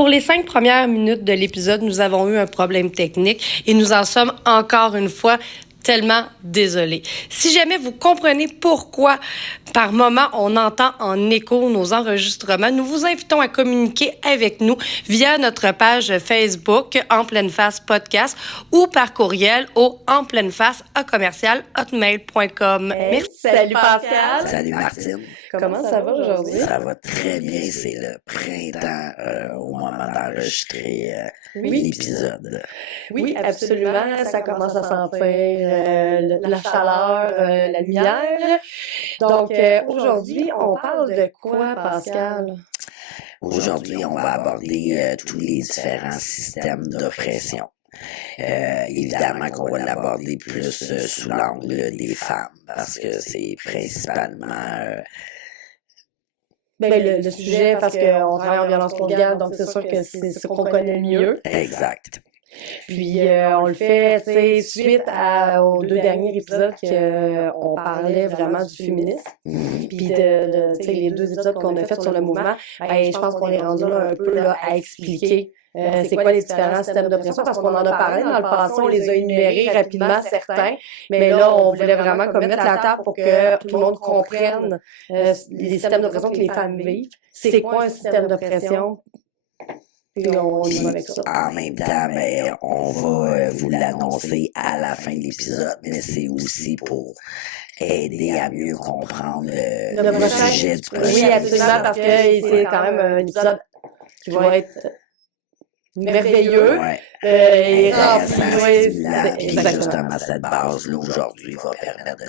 Pour les 5 premières minutes de l'épisode, nous avons eu un problème technique et nous en sommes encore une fois tellement désolés. Si jamais vous comprenez pourquoi par moment on entend en écho nos enregistrements, nous vous invitons à communiquer avec nous via notre page Facebook En Pleine Face Podcast ou par courriel au enpleineface@hotmail.com. Hey, Merci. Salut Pascal. Salut Martine. Comment ça va aujourd'hui? Ça va très bien, c'est le printemps au moment d'enregistrer l'épisode. Oui, absolument. Ça commence à sentir la chaleur, la lumière. Donc, aujourd'hui, on parle de quoi, Pascal? Aujourd'hui, on va aborder tous les différents systèmes d'oppression. Évidemment qu'on va l'aborder plus sous l'angle des femmes, parce que c'est principalement... Le sujet, parce qu'on travaille en violence conjugale, donc c'est sûr que c'est ce qu'on connaît le mieux. Exact. Puis on le fait, tu sais, suite aux 2 derniers épisodes qu'on parlait vraiment du féminisme. Puis tu sais, les 2 épisodes qu'on a fait sur le mouvement, je pense qu'on est rendu là un peu là à expliquer c'est quoi les différents systèmes d'oppression, parce qu'on en a parlé dans le passé, on les a énumérés rapidement certains, mais là, on voulait vraiment comme mettre la table pour que tout le monde comprenne les systèmes d'oppression que les femmes vivent. C'est quoi un système d'oppression? Puis on y va avec ça. En même temps, ben, on va vous l'annoncer à la fin de l'épisode, mais c'est aussi pour aider à mieux comprendre le sujet du prochain. Oui, absolument, parce que c'est quand même un épisode qui va être merveilleux. Et rempli. Justement, cette base-là aujourd'hui va permettre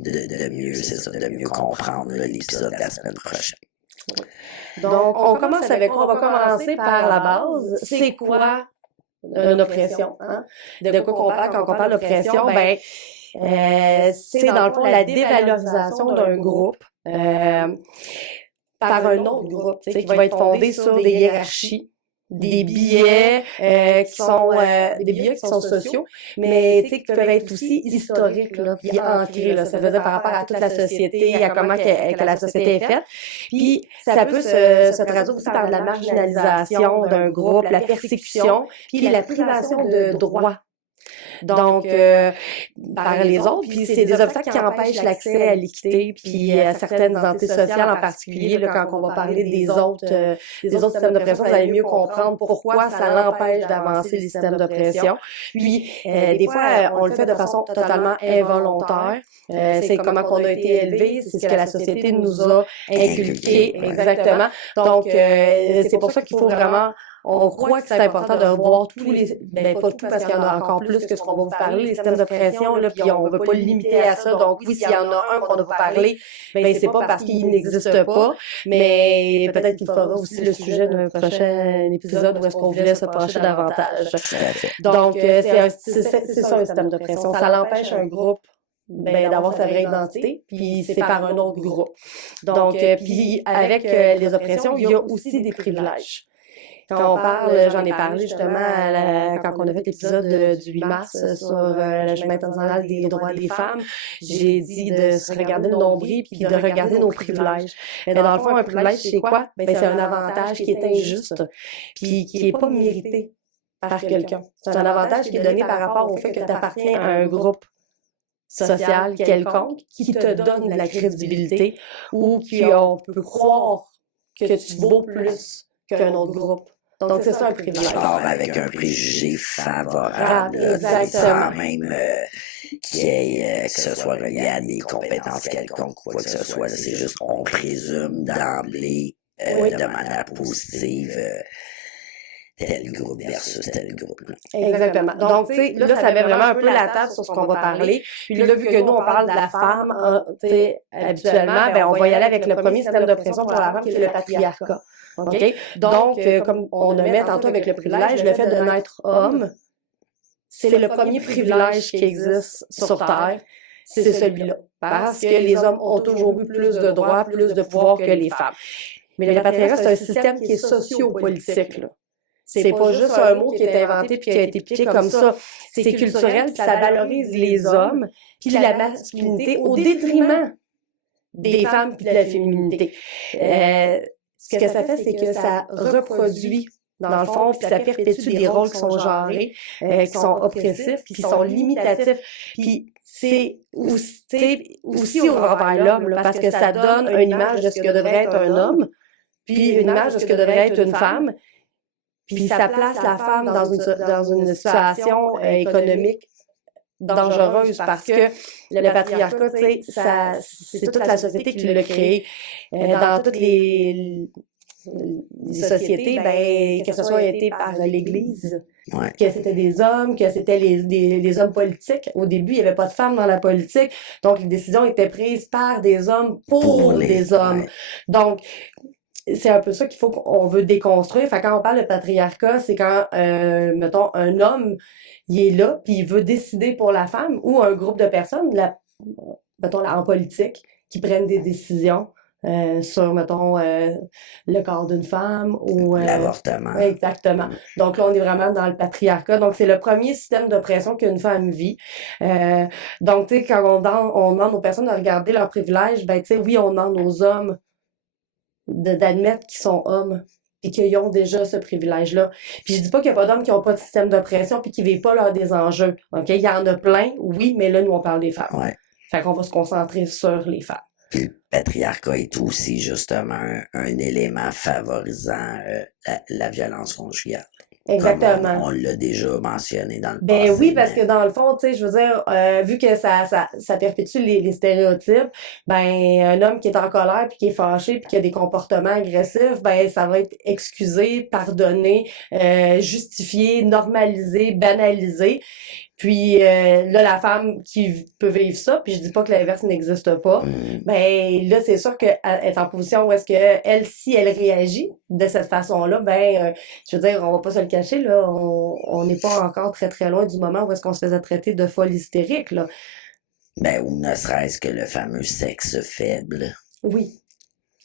de mieux comprendre l'épisode de la semaine prochaine. Donc, on commence avec quoi? On va commencer par la base. C'est quoi une oppression? Hein? De quoi qu'on parle quand on parle d'oppression? C'est dans le fond la dévalorisation d'un groupe par un autre groupe, qui va être fondé sur des hiérarchies, des billets qui sont sociaux, mais qui peuvent être aussi historiques, là, puis ancrés, là. Ça veut dire par rapport à toute la société, à comment que la société est faite. Puis ça peut se traduire aussi par la marginalisation d'un groupe, la persécution, puis la privation de droits. Donc, par les autres, puis c'est des obstacles qui empêchent l'accès à l'équité, puis à certaines identités sociales en particulier, là, quand on va parler des autres systèmes d'oppression, vous allez mieux comprendre pourquoi ça l'empêche d'avancer les systèmes d'oppression. Puis, des fois, on le fait de façon totalement involontaire. C'est comment qu'on a été élevé, c'est ce que la société nous a inculqué, exactement. Donc, c'est pour ça qu'il faut vraiment... On croit que c'est important de revoir tous les... pas tout, parce qu'il y en a encore plus que ce qu'on va vous parler, les systèmes d'oppression, là, puis on veut pas le limiter à ça. Donc oui, s'il y en a un qu'on a vous parler, c'est pas parce qu'il n'existe pas, mais peut-être qu'il fera aussi le sujet d'un prochain épisode où est-ce qu'on voulait se pencher davantage. Donc, c'est ça un système d'oppression. Ça l'empêche un groupe d'avoir sa vraie identité, puis c'est par un autre groupe. Donc, puis avec les oppressions, il y a aussi des privilèges. Quand on parle, j'en ai parlé justement quand on a fait l'épisode du 8 mars sur la Journée internationale des droits des femmes, j'ai dit de se regarder le nombril puis de regarder nos privilèges. Mais dans le fond, un privilège, c'est quoi? C'est un avantage qui est injuste puis qui est pas mérité par quelqu'un. C'est un avantage qui est donné par rapport au fait que tu appartiens à un groupe social quelconque qui te donne de la crédibilité ou qu'on peut croire que tu vaux plus qu'un autre groupe. Donc, c'est ça un privilège. Or, avec un préjugé favorable, sans même que ce soit relié à des compétences quelconques ou quoi que ce soit. C'est juste on présume d'emblée de manière positive tel groupe versus tel groupe. Exactement. Donc, tu sais, là, ça met vraiment un peu la table sur ce qu'on va parler. Puis là, vu que nous, on parle de la femme, tu sais, habituellement, on va y aller avec le premier système d'oppression pour la femme, qui est le patriarcat. OK? Donc, comme on a mis tantôt avec le privilège, le fait de naître homme, c'est le premier privilège qui existe sur Terre, c'est celui-là. Parce que les hommes ont toujours eu plus de droits, plus de pouvoir que les femmes. Mais le patriarcat, c'est un système qui est socio-politique, là. C'est pas juste un mot qui est inventé puis qui a été piqué comme ça. C'est culturel, puis ça valorise les hommes, puis la masculinité au détriment des femmes puis de la féminité. Ce que ça fait, c'est que ça reproduit dans le fond, puis ça perpétue des rôles qui sont genrés, qui sont oppressifs, puis qui sont limitatifs. Puis c'est aussi, tu sais, aussi au envers l'homme, là, parce que ça donne une image de ce que devrait être un homme, puis une image de ce que devrait être une femme, puis ça place la femme dans une situation économique dangereuse parce que le patriarcat, tu sais, c'est toute la société qui l'a créé. Dans toutes les sociétés, ben, que ce soit été par l'Église, Ouais. que c'était des hommes, que c'était des hommes politiques. Au début, il n'y avait pas de femmes dans la politique, donc les décisions étaient prises par des hommes pour des hommes. Ouais. Donc, c'est un peu ça qu'il faut qu'on veut déconstruire. Fait quand on parle de patriarcat, c'est quand, mettons, un homme, il est là, puis il veut décider pour la femme, ou un groupe de personnes, mettons, en politique, qui prennent des décisions sur, mettons, le corps d'une femme ou... L'avortement. Exactement. Donc là, on est vraiment dans le patriarcat. Donc, c'est le premier système d'oppression qu'une femme vit. Donc, tu sais, quand on demande aux personnes de regarder leurs privilèges, ben, tu sais, oui, on demande aux hommes d'admettre qu'ils sont hommes et qu'ils ont déjà ce privilège-là. Puis je dis pas qu'il y a pas d'hommes qui ont pas de système d'oppression puis qui vivent pas leurs des enjeux. OK? Il y en a plein, oui, mais là, nous, on parle des femmes. Ouais. Fait qu'on va se concentrer sur les femmes. Puis le patriarcat est aussi justement un élément favorisant la violence conjugale. Exactement. Comme on l'a déjà mentionné dans le Ben passé. oui, parce que dans le fond, tu sais, je veux dire, vu que ça perpétue les stéréotypes, ben un homme qui est en colère puis qui est fâché puis qui a des comportements agressifs, ben ça va être excusé, pardonné, justifié, normalisé, banalisé. Puis là, la femme qui peut vivre ça, puis je dis pas que l'inverse n'existe pas, ben là, c'est sûr qu'elle est en position où est-ce que elle, si elle réagit de cette façon-là, ben je veux dire, on va pas se le cacher, là, on n'est pas encore très très loin du moment où est-ce qu'on se faisait traiter de folle hystérique, là. Ben, ou ne serait-ce que le fameux sexe faible. Oui.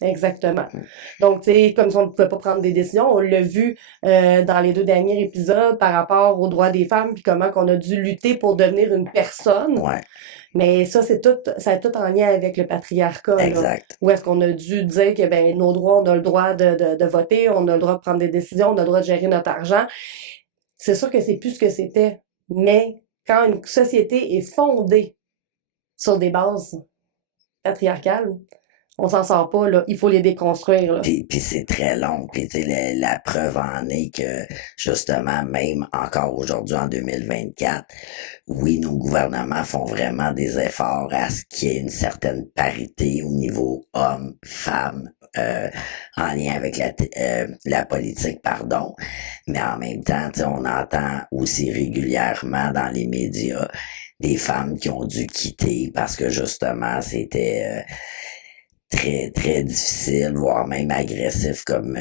Exactement. Donc, tu sais, comme si on ne pouvait pas prendre des décisions, on l'a vu dans les 2 derniers épisodes par rapport aux droits des femmes, puis comment qu'on a dû lutter pour devenir une personne. Ouais. Mais ça est tout en lien avec le patriarcat. Exact. Là, où est-ce qu'on a dû dire que ben nos droits, on a le droit de voter, on a le droit de prendre des décisions, on a le droit de gérer notre argent. C'est sûr que c'est plus ce que c'était. Mais quand une société est fondée sur des bases patriarcales, on s'en sort pas, là. Il faut les déconstruire, là. Puis c'est très long. Puis tu sais, la preuve en est que, justement, même encore aujourd'hui, en 2024, oui, nos gouvernements font vraiment des efforts à ce qu'il y ait une certaine parité au niveau hommes-femmes, en lien avec la politique, pardon. Mais en même temps, tu sais, on entend aussi régulièrement dans les médias des femmes qui ont dû quitter parce que, justement, c'était... très, très difficile, voire même agressif comme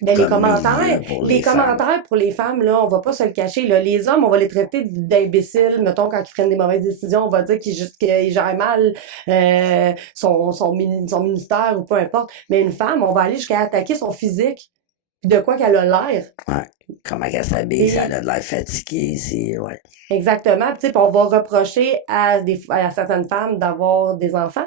les comme commentaires, milieu pour les les femmes. commentaires pour les femmes, là, on va pas se le cacher, là. Les hommes, on va les traiter d'imbéciles, mettons, quand ils prennent des mauvaises décisions, on va dire qu'ils gèrent mal, son ministère ou peu importe. Mais une femme, on va aller jusqu'à attaquer son physique, de quoi qu'elle a l'air. Ouais. Comment qu'elle s'habille, si elle a de l'air fatiguée, ouais. Exactement. Tu sais, puis on va reprocher à certaines femmes d'avoir des enfants.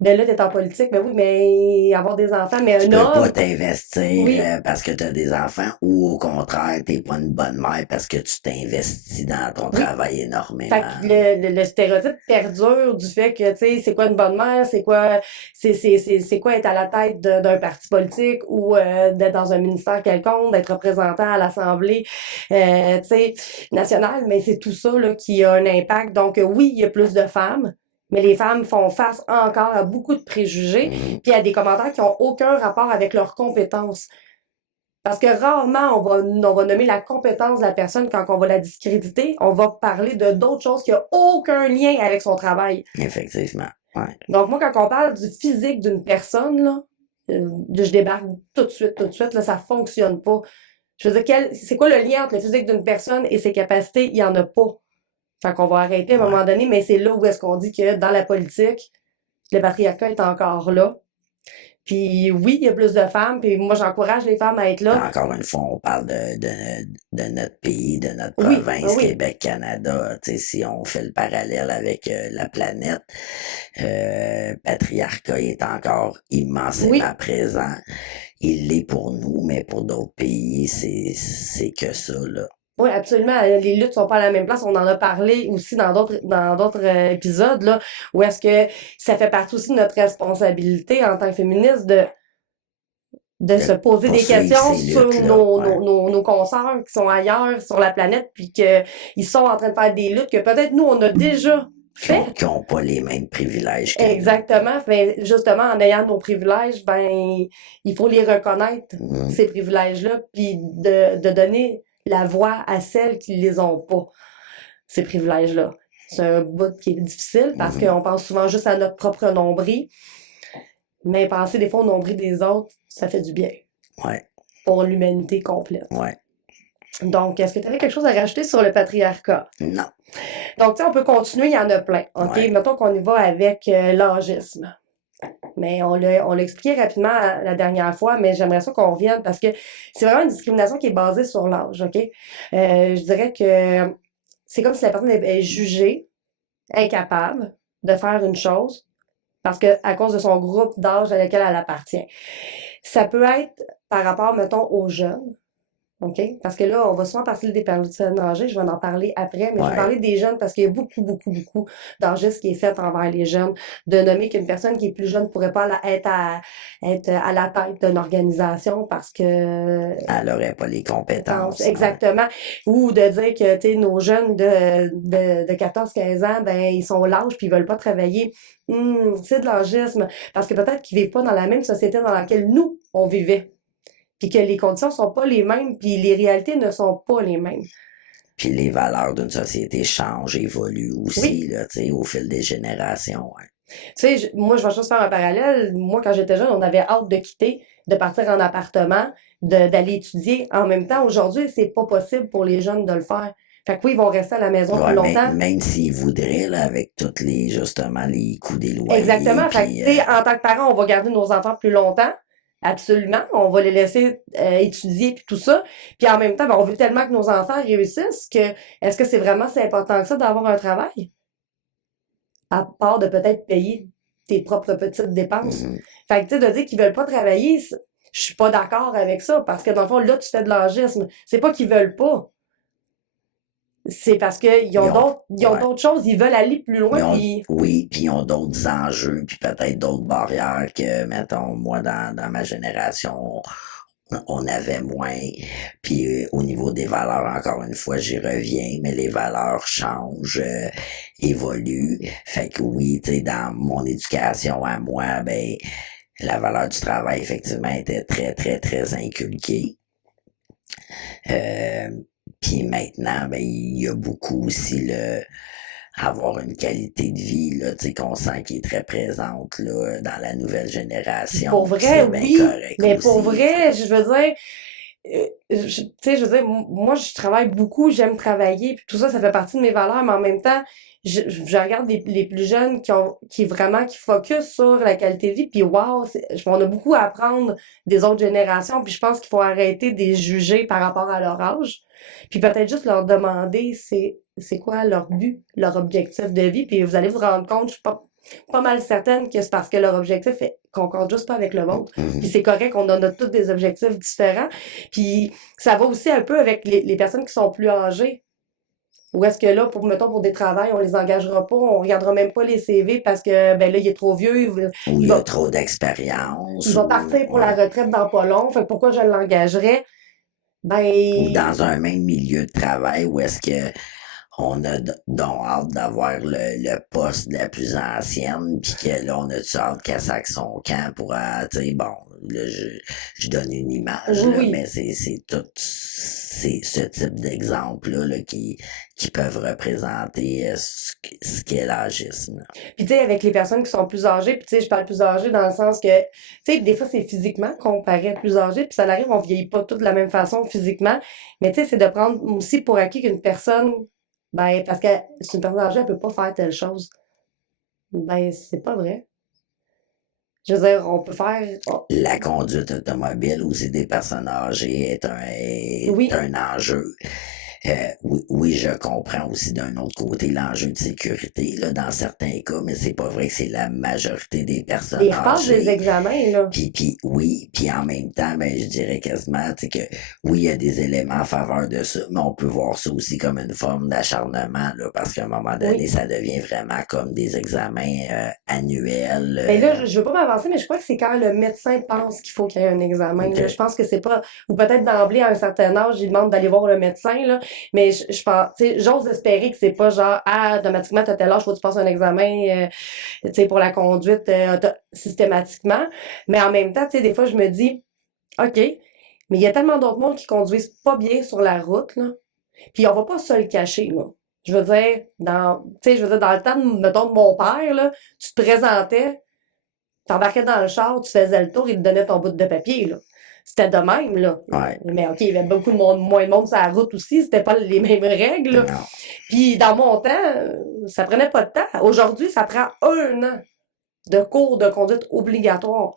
Ben là, t'es en politique, ben oui, mais avoir des enfants, mais Tu un peux pas homme, t'investir oui. Parce que t'as des enfants, ou au contraire, t'es pas une bonne mère parce que tu t'investis dans ton Oui. travail énormément. Fait que le stéréotype perdure du fait que, tu sais, c'est quoi une bonne mère, c'est quoi être à la tête d'un parti politique ou d'être dans un ministère quelconque, d'être représentant à l'Assemblée, tu sais, nationale, mais c'est tout ça là qui a un impact. Donc oui, il y a plus de femmes, mais les femmes font face encore à beaucoup de préjugés, puis à des commentaires qui ont aucun rapport avec leurs compétences. Parce que rarement, on va nommer la compétence de la personne quand on va la discréditer. On va parler de d'autres choses qui n'ont aucun lien avec son travail. Effectivement, ouais. Donc moi, quand on parle du physique d'une personne, là, je débarque tout de suite, là, ça fonctionne pas. Je veux dire, c'est quoi le lien entre le physique d'une personne et ses capacités? Il y en a pas. Fait qu'on va arrêter à un moment donné, mais c'est là où est-ce qu'on dit que dans la politique, le patriarcat est encore là. Puis oui, il y a plus de femmes, puis moi, j'encourage les femmes à être là. Encore une fois, on parle de notre pays, de notre Oui, province, oui. Québec, Canada. Tu sais, si on fait le parallèle avec la planète, patriarcat est encore immensément Oui, présent. Il l'est pour nous, mais pour d'autres pays, c'est que ça, là. oui, absolument. Les luttes sont pas à la même place. On en a parlé aussi dans d'autres épisodes, là, où est-ce que ça fait partie aussi de notre responsabilité en tant que féministe de se De poser des poursuivre questions ces sur luttes-là, ouais. nos consoeurs qui sont ailleurs sur la planète, puis que ils sont en train de faire des luttes que peut-être nous, on a déjà fait. Qui ont pas les mêmes privilèges que nous. Exactement. Mais justement, en ayant nos privilèges, ben, il faut les reconnaître, Mm. ces privilèges-là, puis de donner la voix à celles qui les ont pas, ces privilèges-là. C'est un bout qui est difficile parce qu'on pense souvent juste à notre propre nombril, mais penser des fois au nombril des autres, ça fait du bien Ouais, pour l'humanité complète. ouais. Donc, est-ce que tu avais quelque chose à rajouter sur le patriarcat? Non. Donc, tu sais, on peut continuer, il y en a plein. OK? Ouais. Mettons qu'on y va avec l'agisme. Mais on l'a expliqué rapidement la dernière fois, mais j'aimerais ça qu'on revienne parce que c'est vraiment une discrimination qui est basée sur l'âge, OK? Je dirais que c'est comme si la personne est jugée, incapable de faire une chose parce que à cause de son groupe d'âge à lequel elle appartient. Ça peut être par rapport, mettons, aux jeunes. OK? Parce que là, on va souvent parler des personnes âgées, je vais en parler après, mais je vais Ouais. parler des jeunes parce qu'il y a beaucoup, beaucoup, beaucoup d'âgisme qui est fait envers les jeunes. De nommer qu'une personne qui est plus jeune ne pourrait pas être à la tête d'une organisation parce que Elle aurait pas les compétences. exactement. Ou de dire que tu sais, nos jeunes de 14-15 ans, ben ils sont lâches puis ils veulent pas travailler. C'est de l'âgisme. Parce que peut-être qu'ils vivent pas dans la même société dans laquelle nous, on vivait puis que les conditions sont pas les mêmes, puis les réalités ne sont pas les mêmes. Puis les valeurs d'une société changent, évoluent aussi, Oui. là, tu sais, au fil des générations. Ouais. Tu sais, moi, je vais juste faire un parallèle. Moi, quand j'étais jeune, on avait hâte de quitter, de partir en appartement, d'aller étudier. En même temps, aujourd'hui, c'est pas possible pour les jeunes de le faire. Fait que oui, ils vont rester à la maison plus Ouais, longtemps. même s'ils voudraient, là, avec tous les, justement, les coûts des loyers. Exactement. Fait que, Puis, tu sais, en tant que parent, on va garder nos enfants plus longtemps. Absolument. On va les laisser étudier puis tout ça. Puis en même temps, ben, on veut tellement que nos enfants réussissent que est-ce que c'est vraiment si important que ça d'avoir un travail? À part de peut-être payer tes propres petites dépenses. Fait que tu sais, de dire qu'ils veulent pas travailler, je suis pas d'accord avec ça. Parce que dans le fond, là, tu fais de l'agisme. C'est pas qu'ils veulent pas. C'est parce qu'ils ont d'autres choses, ils veulent aller plus loin. Oui, puis ils ont d'autres enjeux, puis peut-être d'autres barrières que, mettons, moi, dans ma génération, on avait moins. Puis au niveau des valeurs, encore une fois, j'y reviens, mais les valeurs changent, évoluent. Fait que oui, tu sais, dans mon éducation à moi, ben, la valeur du travail, effectivement, était très, très, très inculquée. Puis maintenant, ben, il y a beaucoup aussi avoir une qualité de vie, là, tu sais, qu'on sent qui est très présente, là, dans la nouvelle génération. Pour vrai, c'est bien oui, correct mais aussi. pour vrai, je veux dire, tu sais, je veux dire, moi, je travaille beaucoup, j'aime travailler, puis tout ça, ça fait partie de mes valeurs, mais en même temps, je regarde les plus jeunes qui focus sur la qualité de vie, puis wow, on a beaucoup à apprendre des autres générations, puis je pense qu'il faut arrêter de les juger par rapport à leur âge, puis peut-être juste leur demander c'est quoi leur but, leur objectif de vie, puis vous allez vous rendre compte, je suis pas mal certaine que c'est parce que leur objectif concorde juste pas avec le vôtre. Puis c'est correct, on en a tous des objectifs différents. Puis ça va aussi un peu avec les personnes qui sont plus âgées. Ou est-ce que là, mettons, pour des travails, on les engagera pas, on regardera même pas les CV parce que, ben là, il est trop vieux, Ou il y a trop d'expérience. il va partir pour la retraite dans pas long, fait que pourquoi je l'engagerais? Ben, Ou dans un même milieu de travail où est-ce que on a donc hâte d'avoir le poste de la plus ancienne, puis que là, on a-tu hâte qu'elle saque son camp pour, tu sais, bon, là, je donne une image, là, oui. mais c'est tout, c'est ce type d'exemple-là là, qui peuvent représenter ce qu'est l'agisme. Puis tu sais, avec les personnes qui sont plus âgées, puis tu sais, je parle plus âgées dans le sens que, tu sais, des fois c'est physiquement qu'on paraît plus âgé, puis ça arrive, on vieillit pas tous de la même façon physiquement, mais tu sais, c'est de prendre aussi pour acquis qu'une personne, ben, parce que c'est une personne âgée, elle peut pas faire telle chose. Ben, c'est pas vrai. Je veux dire, on peut faire... La conduite automobile aussi des personnes âgées Oui, est un enjeu. Oui, je comprends aussi d'un autre côté l'enjeu de sécurité là, dans certains cas, mais c'est pas vrai que c'est la majorité des personnes ils repassent des âgées. examens, là. Oui, puis en même temps, ben, je dirais quasiment, tu sais, que oui, il y a des éléments en faveur de ça, mais on peut voir ça aussi comme une forme d'acharnement, là, parce qu'à un moment donné, Oui. ça devient vraiment comme des examens annuels. Mais là, je veux pas m'avancer, mais je crois que c'est quand le médecin pense qu'il faut qu'il y ait un examen, OK. là. Je pense que c'est pas, ou peut-être d'emblée, à un certain âge, il demande d'aller voir le médecin, là. Mais je pense, tu sais, j'ose espérer que c'est pas genre, ah, automatiquement, t'as tel âge, faut que tu passes un examen, tu sais, pour la conduite, systématiquement. Mais en même temps, tu sais, des fois, je me dis, OK, mais il y a tellement d'autres monde qui conduisent pas bien sur la route, là. Puis on va pas se le cacher, là. Je veux dire, tu sais, je veux dire, dans le temps, mettons, de mon père, là, tu te présentais, t'embarquais dans le char, tu faisais le tour, il te donnait ton bout de papier, là. C'était de même, là. Ouais. Mais OK, il y avait beaucoup de monde, moins de monde sur la route aussi, c'était pas les mêmes règles, là. Non. Puis dans mon temps, ça prenait pas de temps. Aujourd'hui, ça prend 1 an de cours de conduite obligatoire.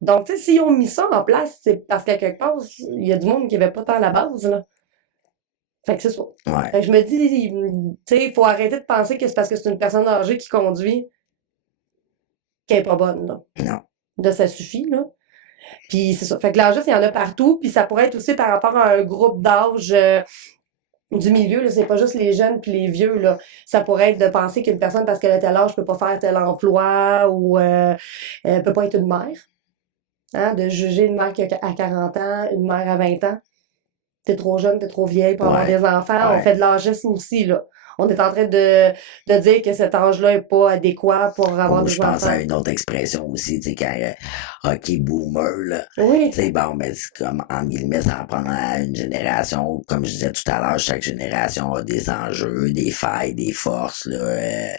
Donc, tu sais, s'ils ont mis ça en place, c'est parce qu'à quelque part, il y a du monde qui avait pas tant à la base, là. Fait que c'est ça. Ouais. Fait que je me dis, tu sais, il faut arrêter de penser que c'est parce que c'est une personne âgée qui conduit qu'elle est pas bonne, là. Non. Là, ça suffit, là. Puis c'est ça. Fait que l'âgisme, il y en a partout. Puis ça pourrait être aussi par rapport à un groupe d'âge du milieu. Là, c'est pas juste les jeunes puis les vieux. Là. Ça pourrait être de penser qu'une personne, parce qu'elle a tel âge, peut pas faire tel emploi ou elle peut pas être une mère. Hein, de juger une mère qui a à 40 ans, une mère à 20 ans. T'es trop jeune, t'es trop vieille pour avoir Ouais. des enfants. On Ouais. fait de l'âgisme aussi, là. On est en train de dire que cet âge-là est pas adéquat pour avoir Ou des je pense enfants. à une autre expression aussi, tu sais, quand OK, boomer, là. Oui. Tu sais, bon, mais c'est comme, entre guillemets, ça apprend à une génération. Comme je disais tout à l'heure, chaque génération a des enjeux, des failles, des forces, là.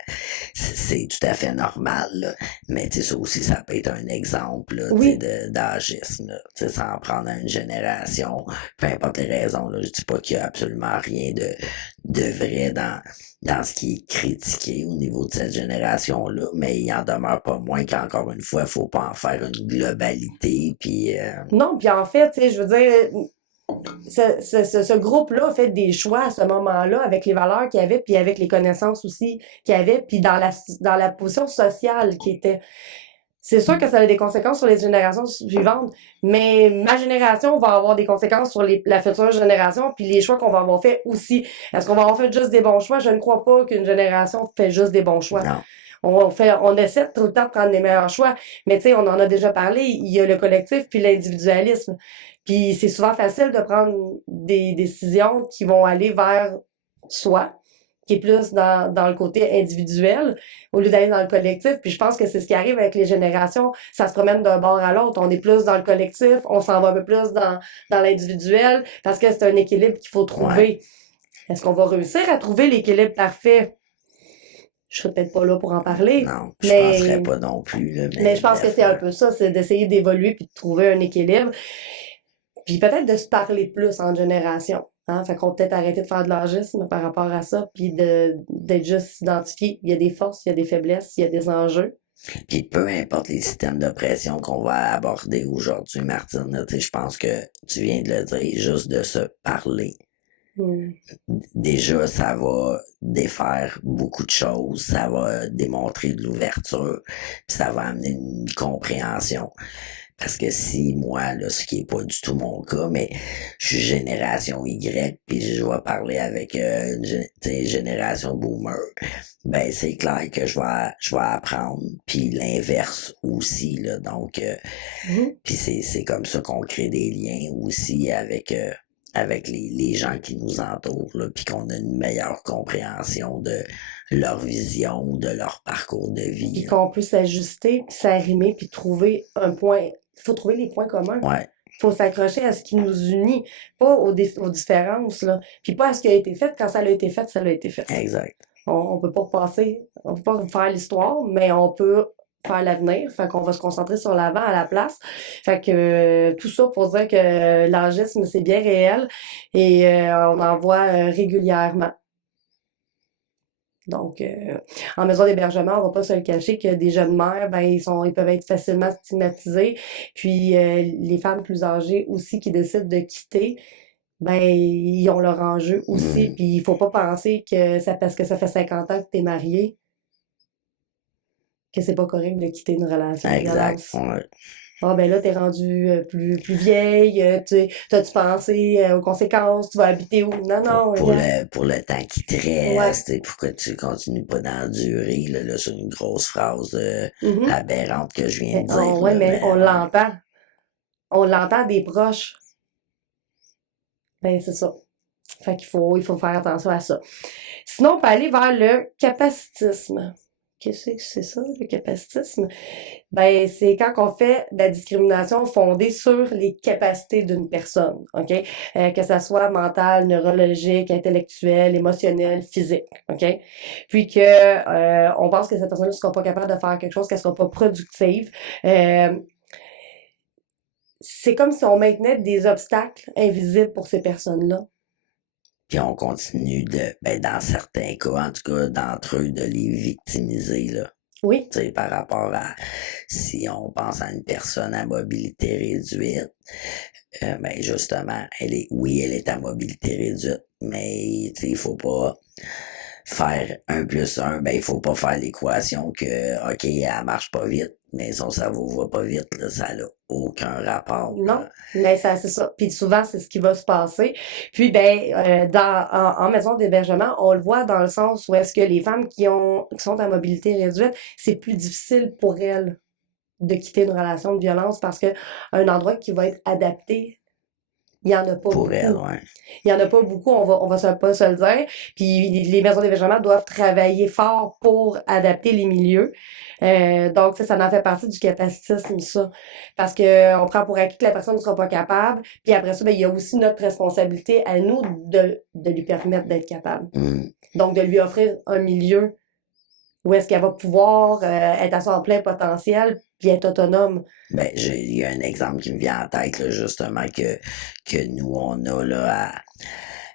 C'est tout à fait normal, là. Mais, tu sais, ça aussi, ça peut être un exemple, là, tu sais, Oui. d'agisme, là. Tu sais, ça en prendre à une génération. Peu importe les raisons, là. Je dis pas qu'il y a absolument rien de vrai dans ce qui est critiqué au niveau de cette génération-là, mais il en demeure pas moins qu'encore une fois, il faut pas en faire une globalité, puis Non, puis en fait, tu sais, je veux dire, ce groupe-là a fait des choix à ce moment-là avec les valeurs qu'il y avait, puis avec les connaissances aussi qu'il y avait, puis dans la position sociale qui était. C'est sûr que ça a des conséquences sur les générations suivantes, mais ma génération va avoir des conséquences sur la future génération, puis les choix qu'on va avoir fait aussi. Est-ce qu'on va avoir fait juste des bons choix? Je ne crois pas qu'une génération fait juste des bons choix. non. On essaie tout le temps de prendre les meilleurs choix, mais tu sais, on en a déjà parlé, il y a le collectif puis l'individualisme. Puis c'est souvent facile de prendre des décisions qui vont aller vers soi, qui est plus dans le côté individuel, au lieu d'aller dans le collectif. Puis je pense que c'est ce qui arrive avec les générations. Ça se promène d'un bord à l'autre. On est plus dans le collectif, on s'en va un peu plus dans l'individuel, parce que c'est un équilibre qu'il faut trouver. Ouais. Est-ce qu'on va réussir à trouver l'équilibre parfait? Je serais peut-être pas là pour en parler, Non, je penserais mais, pas non plus, là, mais mais je pense que bref, c'est un peu ça, c'est d'essayer d'évoluer puis de trouver un équilibre. Puis peut-être de se parler plus en génération. Hein? Fait qu'on peut peut-être arrêter de faire de l'agisme par rapport à ça, puis d'être juste identifié. Il y a des forces, il y a des faiblesses, il y a des enjeux. Puis peu importe les systèmes de pression qu'on va aborder aujourd'hui, Martine, là, tu sais, je pense que tu viens de le dire, juste de se parler. Hmm. Déjà, ça va défaire beaucoup de choses, ça va démontrer de l'ouverture, puis ça va amener une compréhension. Parce que si moi, là, ce qui est pas du tout mon cas, mais je suis génération Y, puis je vais parler avec génération boomer, ben c'est clair que je vais apprendre, puis l'inverse aussi, là. Donc, Mhm. puis c'est comme ça qu'on crée des liens aussi avec les gens qui nous entourent, là, puis qu'on a une meilleure compréhension de leur vision, de leur parcours de Puis vie. qu'on peut s'ajuster, puis s'arrimer, puis trouver un point. Il faut trouver les points communs. Ouais, Il faut s'accrocher à ce qui nous unit, pas aux différences, là. Puis pas à ce qui a été fait. Quand ça a été fait, ça a été fait. exact. On peut pas repasser, on peut pas faire l'histoire, mais on peut faire l'avenir. Fait qu'on va se concentrer sur l'avant à la place. Fait que tout ça pour dire que l'âgisme, c'est bien réel et on en voit régulièrement. Donc, en maison d'hébergement, on va pas se le cacher que des jeunes mères, ben, ils peuvent être facilement stigmatisés. Puis, les femmes plus âgées aussi qui décident de quitter, ben, ils ont leur enjeu aussi. Hmm. Puis, il faut pas penser que parce que ça fait 50 ans que t'es marié, que c'est pas correct de quitter une relation de Exact. violence. Ouais. Ah ben là, t'es rendu plus vieille, t'as-tu pensé aux conséquences, tu vas habiter où? Non, non, regarde. Pour le temps qui te Ouais. reste, et pour que tu continues pas d'endurer, là, sur une grosse phrase Mhm. aberrante que je viens de dire, Ouais, là, mais mais on ouais. l'entend. On l'entend des proches. Ben, c'est ça. Fait il faut faire attention à ça. Sinon, on peut aller vers le capacitisme. Qu'est-ce que c'est ça, le capacitisme? Ben, c'est quand on fait de la discrimination fondée sur les capacités d'une personne, OK? Que ça soit mentale, neurologique, intellectuelle, émotionnelle, physique, OK? Puis que on pense que cette personne ne sera pas capable de faire quelque chose, qu'elle sera pas productive. Euh, c'est comme si on maintenait des obstacles invisibles pour ces personnes-là. Puis on continue dans certains cas, en tout cas, d'entre eux, de les victimiser, là. Oui. Tu sais, par rapport à, si on pense à une personne à mobilité réduite, ben justement, elle est à mobilité réduite, mais tu sais, il faut pas faire un plus un, ben il faut pas faire l'équation que, ok, elle marche pas vite, mais son cerveau va pas vite, là, ça n'a aucun rapport, Non, là. mais ça, c'est ça. Puis souvent, c'est ce qui va se passer. Puis, ben, en maison d'hébergement, on le voit dans le sens où est-ce que les femmes qui sont à mobilité réduite, c'est plus difficile pour elles de quitter une relation de violence parce que un endroit qui va être adapté, il y en a pas Pour elle, beaucoup. ouais. Il y en a pas beaucoup, on va pas se le dire. Puis les maisons d'hébergement doivent travailler fort pour adapter les milieux. Donc ça en fait partie du capacitisme, ça. Parce que on prend pour acquis que la personne ne sera pas capable. Puis après ça, ben, il y a aussi notre responsabilité à nous de lui permettre d'être capable. Hmm. Donc de lui offrir un milieu où est-ce qu'elle va pouvoir être à son plein potentiel puis être autonome. Ben, il y a un exemple qui me vient en tête, là, justement, que nous, on a, là,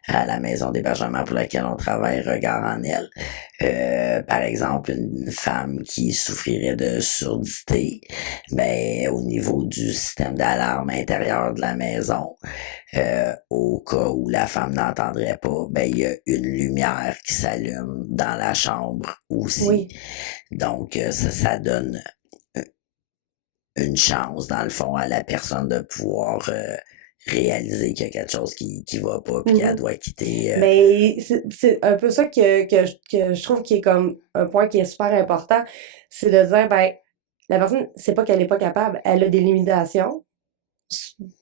à la maison d'hébergement pour laquelle on travaille, Regard en elle. Par exemple, une femme qui souffrirait de surdité, ben, au niveau du système d'alarme intérieur de la maison, au cas où la femme n'entendrait pas, ben, il y a une lumière qui s'allume dans la chambre aussi. Oui. Donc, ça donne une chance, dans le fond, à la personne de pouvoir réaliser qu'il y a quelque chose qui va pas, puis qu'elle doit quitter. Mais c'est un peu ça que je trouve qui est comme un point qui est super important, c'est de dire, ben, la personne, c'est pas qu'elle est pas capable, elle a des limitations,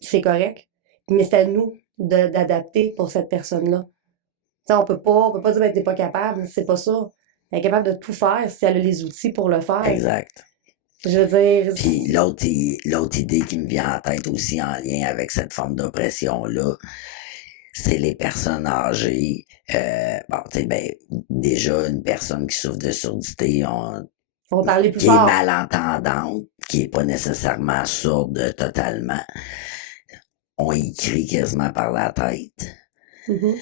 c'est correct, mais c'est à nous d'adapter pour cette personne-là. Tu sais, on peut pas dire, ben, t'es pas capable, c'est pas ça. Elle est capable de tout faire si elle a les outils pour le faire. Exact. Je veux dire, Puis l'autre idée qui me vient en tête aussi en lien avec cette forme d'oppression-là, c'est les personnes âgées. Bon, tu sais, ben, déjà, une personne qui souffre de surdité, on va parler plus qui est fort. malentendante, qui est pas nécessairement sourde totalement, on y crie quasiment par la tête. Mhm.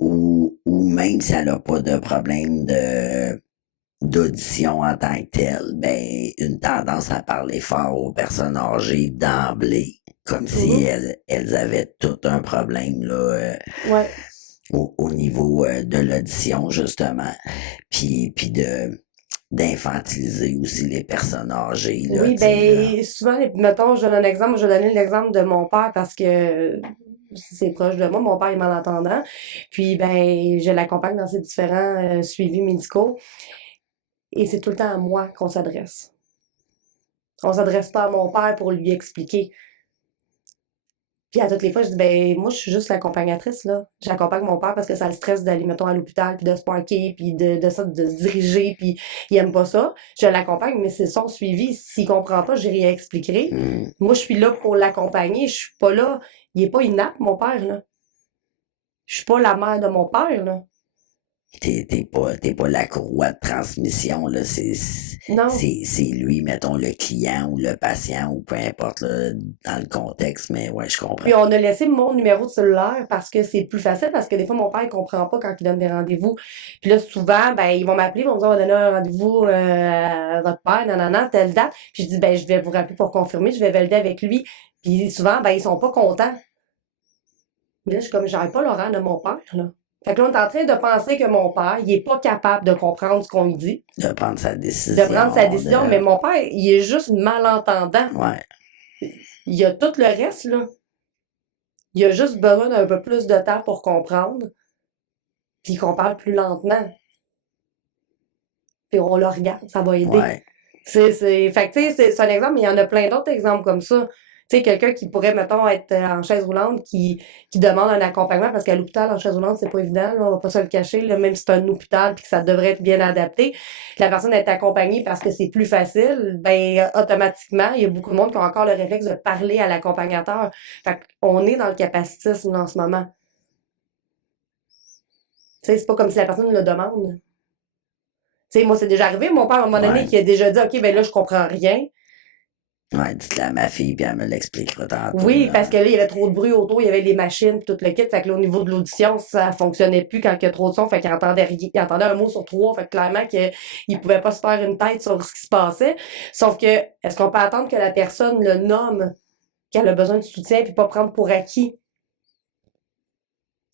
Ou même si elle n'a pas de problème d'audition en tant que telle, ben, une tendance à parler fort aux personnes âgées d'emblée, comme si Mhm. elles avaient tout un problème, là, Ouais. au niveau de l'audition, justement. Puis d'infantiliser aussi les personnes âgées, là, Oui, tu sais, là. ben, souvent, mettons, je donne un exemple, je vais donner l'exemple de mon père parce que c'est proche de moi, mon père est malentendant, puis ben, je l'accompagne dans ses différents suivis médicaux, et c'est tout le temps à moi qu'on s'adresse. On s'adresse pas à mon père pour lui expliquer. Puis à toutes les fois, je dis, ben, moi, je suis juste l'accompagnatrice, là. J'accompagne mon père parce que ça le stresse d'aller, mettons, à l'hôpital, puis de se parquer, puis de se diriger, puis il aime pas ça. Je l'accompagne, mais c'est son suivi. S'il comprend pas, je réexpliquerai. Hmm. Moi, je suis là pour l'accompagner. Je suis pas là. Il est pas inapte, mon père, là. Je suis pas la mère de mon père, là. T'es pas la courroie de transmission, là. Non. C'est lui, mettons, le client ou le patient ou peu importe, là, dans le contexte, mais ouais, je comprends. Puis on a laissé mon numéro de cellulaire parce que c'est plus facile, parce que des fois, mon père, il comprend pas quand il donne des rendez-vous. Puis là, souvent, ben, ils vont m'appeler, ils vont me dire, on va donner un rendez-vous à votre père, nanana, telle date. Puis je dis, ben, je vais vous rappeler pour confirmer, je vais valider avec lui. Puis souvent, ben, ils sont pas contents. Mais là, je suis comme, j'arrive pas l'horaire de mon père, là. Fait que là, on est en train de penser que mon père, il est pas capable de comprendre ce qu'on lui dit. De prendre sa décision. De prendre sa décision, mais mon père, il est juste malentendant. Ouais. Il y a tout le reste, là. Il a juste besoin d'un peu plus de temps pour comprendre, puis qu'on parle plus lentement. Puis on le regarde, ça va aider. Ouais. Fait que, tu sais, c'est un exemple, mais il y en a plein d'autres exemples comme ça. Tu sais, quelqu'un qui pourrait, mettons, être en chaise roulante, qui demande un accompagnement, parce qu'à l'hôpital, en chaise roulante, c'est pas évident, là, on va pas se le cacher, là, même si c'est un hôpital puis que ça devrait être bien adapté. La personne est accompagnée parce que c'est plus facile, ben, automatiquement, il y a beaucoup de monde qui ont encore le réflexe de parler à l'accompagnateur. Fait qu'on est dans le capacitisme, là, en ce moment. Tu sais, c'est pas comme si la personne le demande. Tu sais, moi, c'est déjà arrivé, mon père, à un moment donné, Ouais. qui a déjà dit, OK, ben là, je comprends rien. Ouais, dites-le à ma fille, puis elle me l'expliquera tantôt. Oui, là. parce que là, il y avait trop de bruit autour, il y avait les machines, pis tout le kit. Fait que là, au niveau de l'audition, ça fonctionnait plus quand il y a trop de son. Fait qu'il entendait rien. Il entendait un mot sur trois. Fait que clairement qu'il pouvait pas se faire une tête sur ce qui se passait. Sauf que, est-ce qu'on peut attendre que la personne le nomme, qu'elle a besoin de soutien, puis pas prendre pour acquis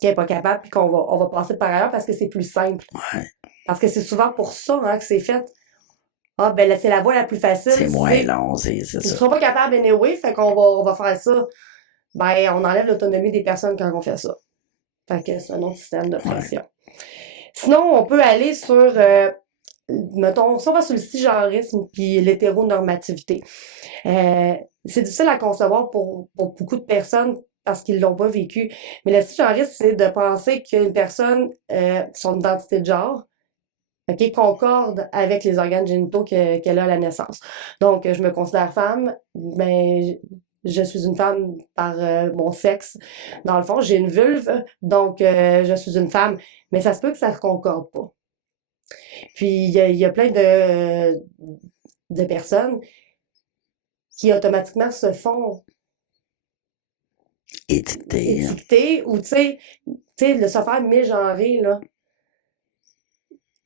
qu'elle est pas capable, puis on va passer par ailleurs parce que c'est plus simple. Ouais. Parce que c'est souvent pour ça, hein, que c'est fait. Ah, ben là, c'est la voie la plus facile. C'est moins long, c'est Ils ça. seront pas capables anyway, fait on va faire ça. Ben, on enlève l'autonomie des personnes quand on fait ça. Fait que c'est un autre système de pression. Ouais. Sinon, on peut aller sur, mettons, si on va sur le cisgenrisme puis l'hétéronormativité. C'est difficile à concevoir pour beaucoup de personnes parce qu'ils l'ont pas vécu. Mais le cisgenrisme, c'est de penser qu'une personne, son identité de genre, OK, concorde avec les organes génitaux qu'elle a à la naissance. Donc, je me considère femme, ben, je suis une femme par mon sexe. Dans le fond, j'ai une vulve, donc je suis une femme. Mais ça se peut que ça ne concorde pas. Puis, il y a plein de personnes qui automatiquement se font étiqueter ou, tu sais, de se faire mégenrer, là.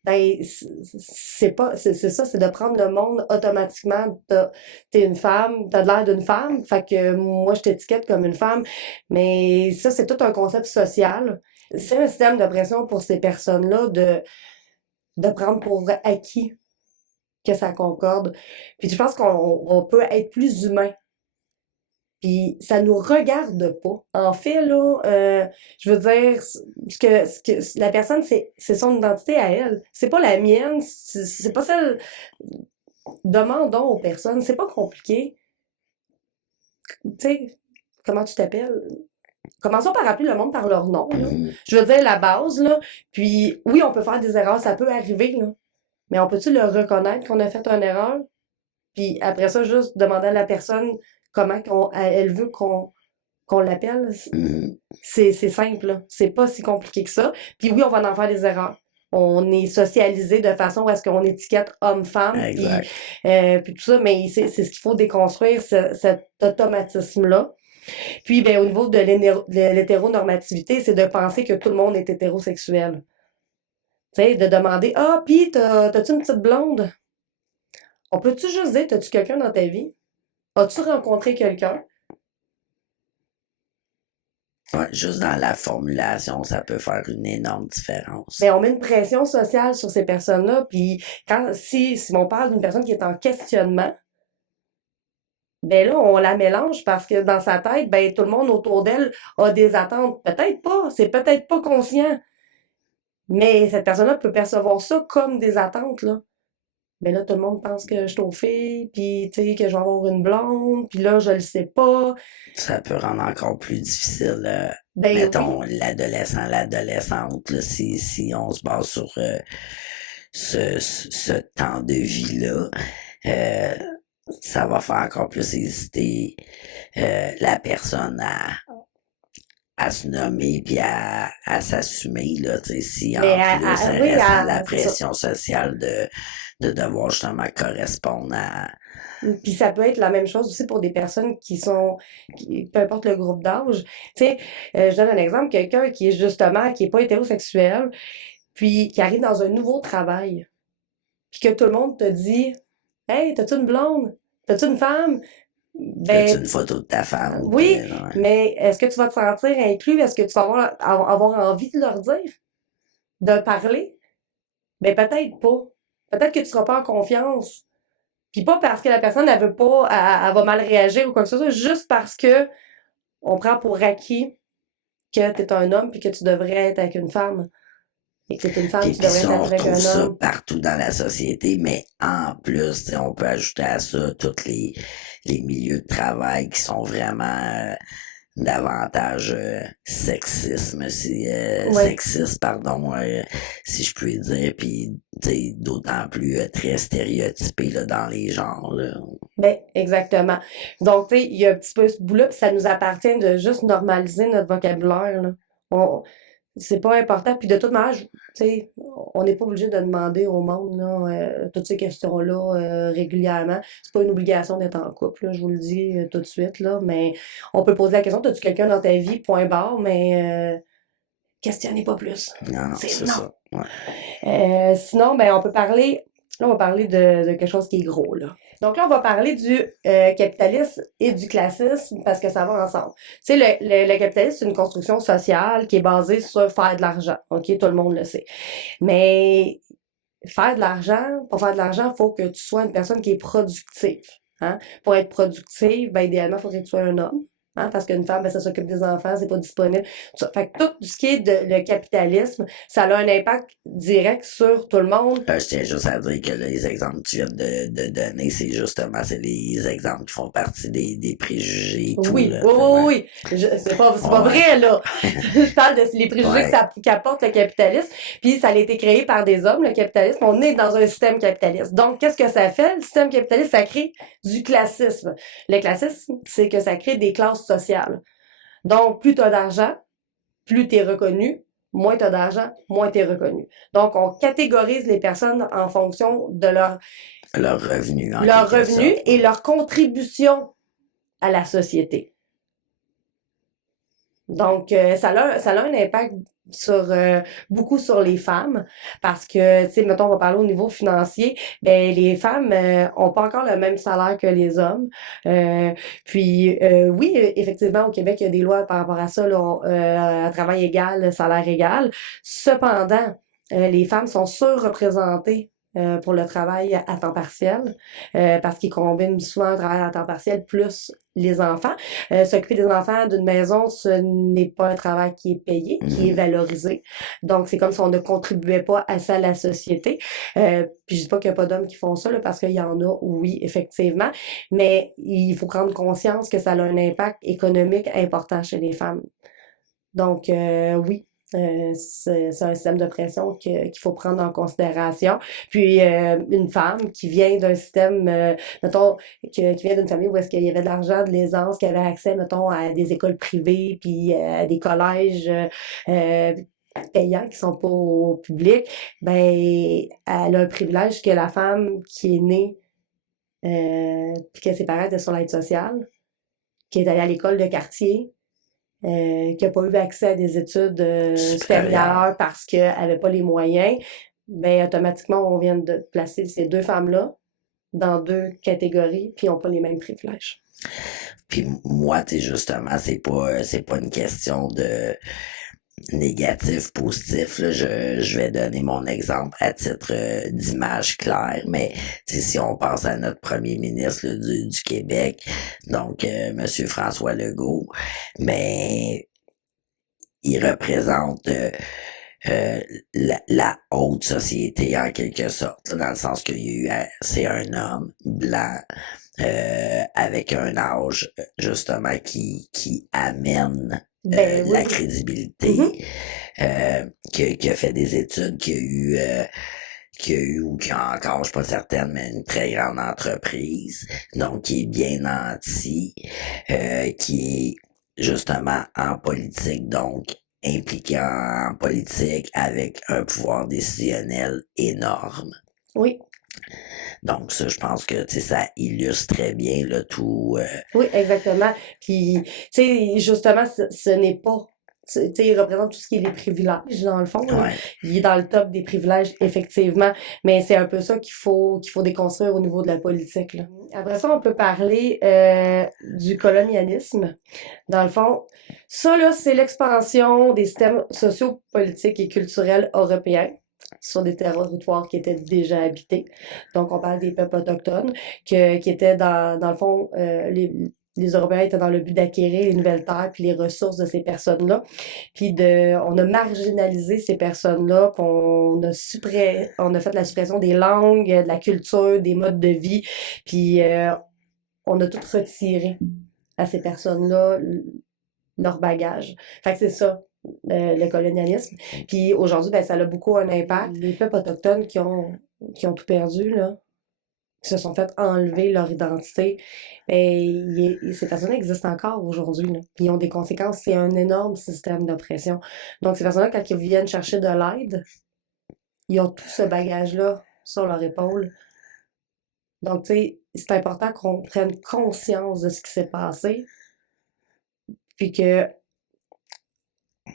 Ben, c'est ça, c'est de prendre le monde automatiquement. T'es une femme, t'as l'air d'une femme, fait que moi, je t'étiquette comme une femme. Mais ça, c'est tout un concept social. C'est un système de pression pour ces personnes-là de prendre pour acquis que ça concorde. Puis je pense qu'on peut être plus humain. Puis ça nous regarde pas. En fait, là, je veux dire, ce que la personne, c'est son identité à elle. C'est pas la mienne, c'est pas celle. Demandons aux personnes, c'est pas compliqué. Tu sais, comment tu t'appelles? Commençons par appeler le monde par leur nom, là. Je veux dire, la base, là. Puis, oui, on peut faire des erreurs, ça peut arriver, là. Mais on peut-tu le reconnaître qu'on a fait une erreur? Puis après ça, juste demander à la personne comment elle veut qu'on l'appelle. C'est simple, là. C'est pas si compliqué que ça. Puis oui, on va en faire des erreurs. On est socialisé de façon à ce qu'on étiquette homme-femme, puis tout ça, mais c'est ce qu'il faut déconstruire, cet automatisme-là. Puis, ben, au niveau de l'hétéronormativité, c'est de penser que tout le monde est hétérosexuel. Tu sais, de demander, ah, pis t'as-tu une petite blonde? On peut-tu juste dire, t'as-tu quelqu'un dans ta vie? As-tu rencontré quelqu'un? Ouais, juste dans la formulation, ça peut faire une énorme différence. Ben, on met une pression sociale sur ces personnes-là, puis si on parle d'une personne qui est en questionnement, ben là, on la mélange parce que dans sa tête, ben tout le monde autour d'elle a des attentes. Peut-être pas, c'est peut-être pas conscient. Mais cette personne-là peut percevoir ça comme des attentes, là. Mais là, tout le monde pense que je suis aux filles, puis tu sais, que je vais avoir une blonde, puis là, je le sais pas. Ça peut rendre encore plus difficile, mettons, l'adolescente, là, si on se base sur ce temps de vie-là, ça va faire encore plus hésiter la personne à se nommer puis à s'assumer, là, tu sais, si en Mais plus elle oui, reste à la c'est ça. pression sociale de devoir justement correspondre à... Puis ça peut être la même chose aussi pour des personnes peu importe le groupe d'âge. Tu sais, je donne un exemple, quelqu'un qui est justement, qui est pas hétérosexuel, puis qui arrive dans un nouveau travail, puis que tout le monde te dit, hey, t'as-tu une blonde? T'as-tu une femme? As-tu une Ben, photo de ta femme? oui, Ouais. mais est-ce que tu vas te sentir inclus? Est-ce que tu vas avoir envie de leur dire? De parler? Ben, peut-être pas. Peut-être que tu seras pas en confiance. Puis pas parce que la personne, elle veut pas, elle va mal réagir ou quoi que ce soit, juste parce que on prend pour acquis que t'es un homme puis que tu devrais être avec une femme. Et que t'es une femme, tu Puis devrais être ça, on avec retrouve un ça homme. partout dans la société, mais en plus, tu sais, on peut ajouter à ça tous les milieux de travail qui sont vraiment davantage Oui. sexistes, pardon, si je puis dire, puis tu sais, d'autant plus très stéréotypés là, dans les genres. Là. Ben, exactement. Donc, tu sais, il y a un petit peu ce bout-là, puis ça nous appartient de juste normaliser notre vocabulaire, là. On, c'est pas important. Puis de toute manière, tu sais, on n'est pas obligé de demander au monde, là, toutes ces questions-là, régulièrement. C'est pas une obligation d'être en couple, là, je vous le dis tout de suite, là. Mais on peut poser la question, as-tu quelqu'un dans ta vie, point barre, mais questionnez pas plus. Non, non, C'est c'est non. ça. Ouais. Sinon, ben, on peut parler, là, on va parler de quelque chose qui est gros, là. Donc là, on va parler du capitalisme et du classisme parce que ça va ensemble. Tu sais, le capitalisme, c'est une construction sociale qui est basée sur faire de l'argent. OK, tout le monde le sait. Mais faire de l'argent, pour faire de l'argent, il faut que tu sois une personne qui est productive. Hein? Pour être productive, ben, idéalement, il faudrait que tu sois un homme. Hein? Parce qu'une femme, ben, ça s'occupe des enfants, c'est pas disponible. Fait que tout ce qui est le capitalisme, ça a un impact direct sur tout le monde. Je tiens juste à dire que les exemples que tu viens de donner, c'est justement c'est les exemples qui font partie des préjugés et tout. Oui, Là, oui, oui, ouais. oui. C'est pas Ouais. vrai, là. Je parle de les préjugés Ouais. qu'apporte le capitalisme. Puis ça a été créé par des hommes, le capitalisme. On est dans un système capitaliste. Donc, qu'est-ce que ça fait? Le système capitaliste, ça crée du classisme. Le classisme, c'est que ça crée des classes sociales. Donc, plus tu as d'argent, plus tu es reconnu. Moins tu as d'argent, moins tu es reconnu. Donc, on catégorise les personnes en fonction de Leur revenu, en leur quelque revenu sorte. et leur contribution à la société. Donc, ça a un impact sur beaucoup sur les femmes parce que, tu sais, mettons, on va parler au niveau financier, ben les femmes ont pas encore le même salaire que les hommes. Oui, effectivement, au Québec, il y a des lois par rapport à ça, là, à travail égal, salaire égal. Cependant, les femmes sont surreprésentées pour le travail à temps partiel, parce qu'ils combinent souvent le travail à temps partiel plus les enfants. S'occuper des enfants d'une maison, ce n'est pas un travail qui est payé, qui est valorisé. Donc, c'est comme si on ne contribuait pas assez à la société. Puis je dis pas qu'il n'y a pas d'hommes qui font ça, là, parce qu'il y en a, oui, effectivement. Mais il faut prendre conscience que ça a un impact économique important chez les femmes. Donc, oui. C'est un système de pression qu'il faut prendre en considération. Puis une femme qui vient d'un système, mettons, qui vient d'une famille où est-ce qu'il y avait de l'argent, de l'aisance, qui avait accès, mettons, à des écoles privées, puis à des collèges euh, payants qui sont pas au public, ben elle a un privilège que la femme qui est née, puis que ses parents étaient sur l'aide sociale, qui est allée à l'école de quartier, qui n'a pas eu accès à des études supérieures parce qu'elle n'avait pas les moyens, ben automatiquement, on vient de placer ces deux femmes-là dans deux catégories, puis ils n'ont pas les mêmes privilèges. Puis moi, tu sais, justement, c'est pas une question de négatif, positif. Là, je vais donner mon exemple à titre d'image claire, mais si on pense à notre premier ministre là, du Québec, donc Monsieur François Legault, mais il représente la haute société en quelque sorte, là, dans le sens qu'il y a eu, c'est un homme blanc avec un âge justement qui amène la Oui. crédibilité, qui a fait des études, qui a eu ou qui a encore, je suis pas certaine, mais une très grande entreprise, donc qui est bien nanti, qui est justement en politique, donc impliqué en politique avec un pouvoir décisionnel énorme. Oui. Donc ça, je pense que ça illustre très bien le tout. Oui, exactement. Puis, tu sais, justement, ce n'est pas. Tu sais, il représente tout ce qui est les privilèges, dans le fond. Là. Ouais. Il est dans le top des privilèges, effectivement. Mais c'est un peu ça qu'il faut déconstruire au niveau de la politique. Là. Après ça, on peut parler du colonialisme. Dans le fond, ça, là, c'est l'expansion des systèmes sociaux, politiques et culturels européens sur des territoires qui étaient déjà habités. Donc, on parle des peuples autochtones qui étaient dans le fond, les Européens étaient dans le but d'acquérir les nouvelles terres puis les ressources de ces personnes-là. Puis on a marginalisé ces personnes-là, puis on a fait la suppression des langues, de la culture, des modes de vie, puis on a tout retiré à ces personnes-là leur bagage. Fait que c'est ça, le colonialisme. Puis aujourd'hui, ben, ça a beaucoup un impact. Les peuples autochtones qui ont tout perdu, là, qui se sont fait enlever leur identité, ben, ces personnes-là existent encore aujourd'hui, là. Puis ils ont des conséquences. C'est un énorme système d'oppression. Donc, ces personnes-là, quand ils viennent chercher de l'aide, ils ont tout ce bagage-là sur leur épaule. Donc, tu sais, c'est important qu'on prenne conscience de ce qui s'est passé, puis que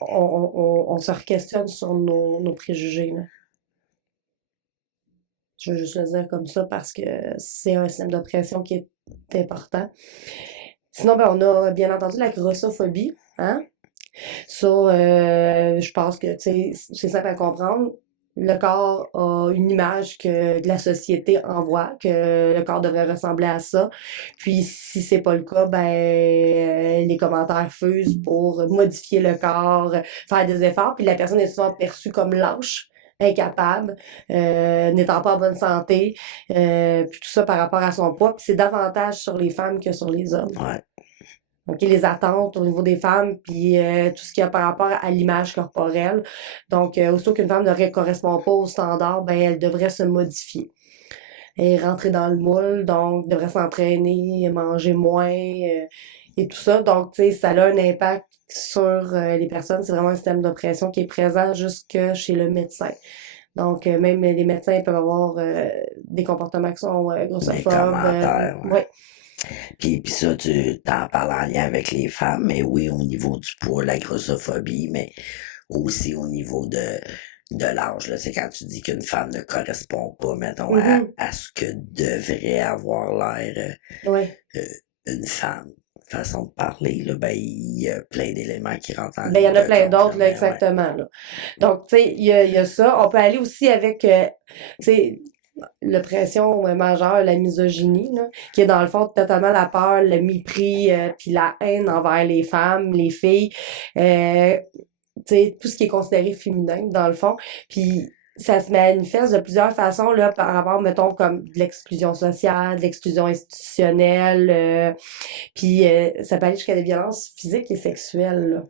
on se re-questionne sur nos préjugés, là. Je veux juste le dire comme ça parce que c'est un système d'oppression qui est important. Sinon, ben, on a bien entendu la grossophobie, hein? Ça, je pense que, tu sais, c'est simple à comprendre. Le corps a une image que la société envoie, que le corps devrait ressembler à ça. Puis, si c'est pas le cas, ben, les commentaires fusent pour modifier le corps, faire des efforts. Puis, la personne est souvent perçue comme lâche, incapable, n'étant pas en bonne santé, puis tout ça par rapport à son poids. Puis, c'est davantage sur les femmes que sur les hommes. Ouais. Donc, les attentes au niveau des femmes, puis tout ce qui a par rapport à l'image corporelle. Donc, aussitôt qu'une femme ne correspond pas aux standards, ben, elle devrait se modifier. Et rentrer dans le moule, donc, devrait s'entraîner, manger moins, et tout ça. Donc, tu sais, ça a un impact sur les personnes. C'est vraiment un système d'oppression qui est présent jusque chez le médecin. Donc, même les médecins peuvent avoir des comportements qui sont Des grossophobes. commentaires, ouais. Ouais. Puis ça, tu t'en parles en lien avec les femmes, mais oui, au niveau du poids, la grossophobie, mais aussi au niveau de l'âge. Là. C'est quand tu dis qu'une femme ne correspond pas, mettons, à ce que devrait avoir l'air Ouais. une femme. Façon de parler, là, ben, il y a plein d'éléments qui rentrent en Ben, il y ligne en a de plein compte, d'autres, là, mais ouais. exactement, là. Donc, tu sais, il y a ça. On peut aller aussi avec, tu sais, l'oppression majeure, la misogynie, là, qui est dans le fond totalement la peur, le mépris, puis la haine envers les femmes, les filles, tu sais, tout ce qui est considéré féminin, dans le fond. Puis ça se manifeste de plusieurs façons, là, par rapport, mettons, comme de l'exclusion sociale, de l'exclusion institutionnelle, puis ça peut aller jusqu'à des violences physiques et sexuelles, là.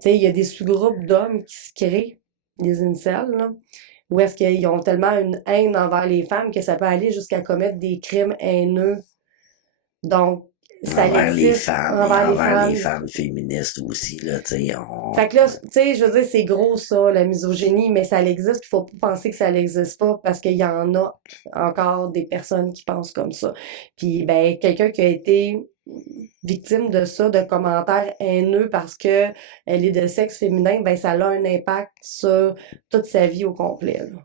Tu sais, il y a des sous-groupes d'hommes qui se créent, des incels, là, où est-ce qu'ils ont tellement une haine envers les femmes que ça peut aller jusqu'à commettre des crimes haineux. Donc, ça Envers les existe femmes et envers les envers les femmes. femmes féministes aussi, là, tu sais, Fait que là, tu sais, je veux dire, c'est gros ça, la misogynie, mais ça existe, il faut pas penser que ça n'existe pas parce qu'il y en a encore des personnes qui pensent comme ça. Puis, ben, quelqu'un qui a été victime de ça, de commentaires haineux parce que elle est de sexe féminin, ben, ça a un impact sur toute sa vie au complet, là.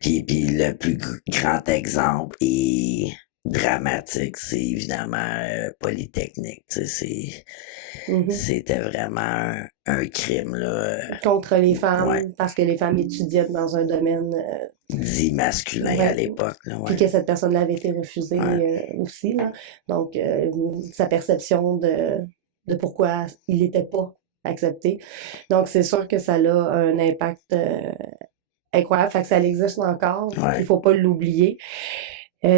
Puis le plus grand exemple et dramatique, c'est évidemment Polytechnique. Tu sais, Mhm. c'était vraiment un crime là, Contre les femmes, ouais, parce que les femmes étudiaient dans un domaine, dit masculin à ouais, l'époque. Là, puis ouais. que cette personne-là avait été refusée Ouais. aussi, là. Donc, sa perception de pourquoi il n'était pas accepté. Donc, c'est sûr que ça a un impact incroyable, fait que ça existe encore, Ouais. il faut pas l'oublier.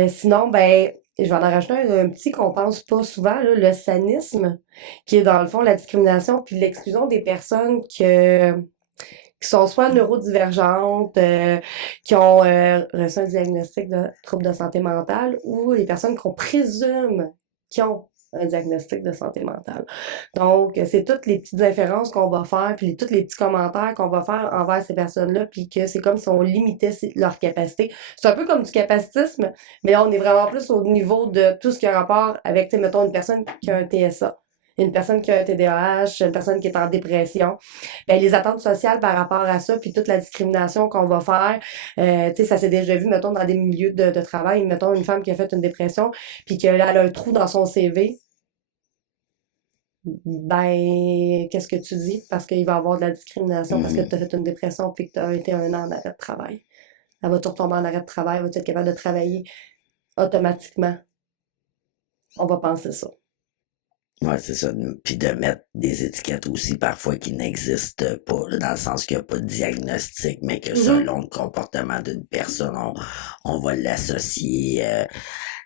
Sinon, ben, je vais en rajouter un petit qu'on pense pas souvent, là, le sanisme, qui est dans le fond la discrimination puis l'exclusion des personnes qui sont soit neurodivergentes, qui ont reçu un diagnostic de trouble de santé mentale, ou les personnes qu'on présume qui ont un diagnostic de santé mentale. Donc, c'est toutes les petites inférences qu'on va faire, puis tous les petits commentaires qu'on va faire envers ces personnes-là, puis que c'est comme si on limitait leur capacité. C'est un peu comme du capacitisme, mais là, on est vraiment plus au niveau de tout ce qui a rapport avec, tu sais, mettons, une personne qui a un TSA, une personne qui a un TDAH, une personne qui est en dépression. Ben, les attentes sociales par rapport à ça, puis toute la discrimination qu'on va faire, tu sais, ça s'est déjà vu, mettons, dans des milieux de travail, mettons, une femme qui a fait une dépression, puis qu'elle a un trou dans son CV, ben, qu'est-ce que tu dis? Parce qu'il va y avoir de la discrimination parce que tu as fait une dépression puis que tu as été un an en arrêt de travail. Elle va-tu retomber en arrêt de travail? Va-tu être capable de travailler automatiquement? On va penser ça. Ouais, c'est ça. Puis de mettre des étiquettes aussi parfois qui n'existent pas, là, dans le sens qu'il n'y a pas de diagnostic, mais que selon le comportement d'une personne, on va l'associer